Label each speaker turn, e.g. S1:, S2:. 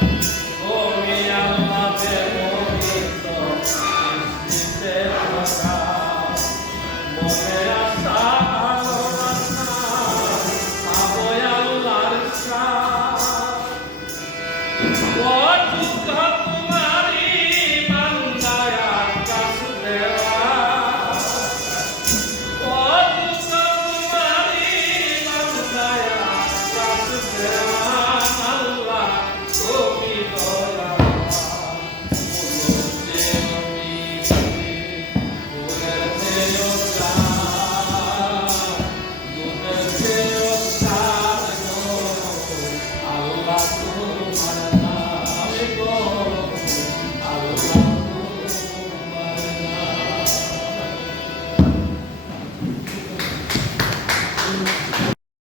S1: Thank you.